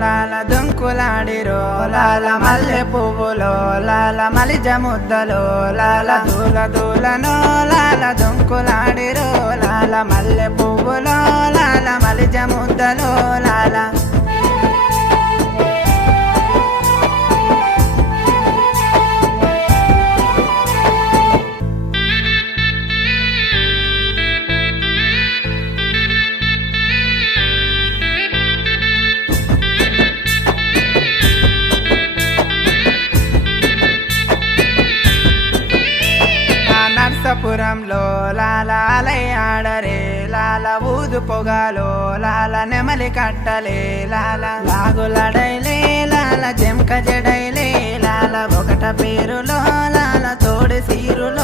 లాల దుంకులాడిరో లాల మల్లె పువ్వులో లాల మలిజ ముద్దలో లాల దూల దూలనో లాల దుంకులాడిరో లాల మల్లె పువ్వులో లాల మలిజ ముద్దలో లాల నర్సపురంలో లాల ఆడరే లాల ఊదు పొగాలో లాల నెమలి కట్టలే లాల లాగులడైలే లాల జంక జడైలే లాల ఒకట పేరులో లాల తోడు సీరులో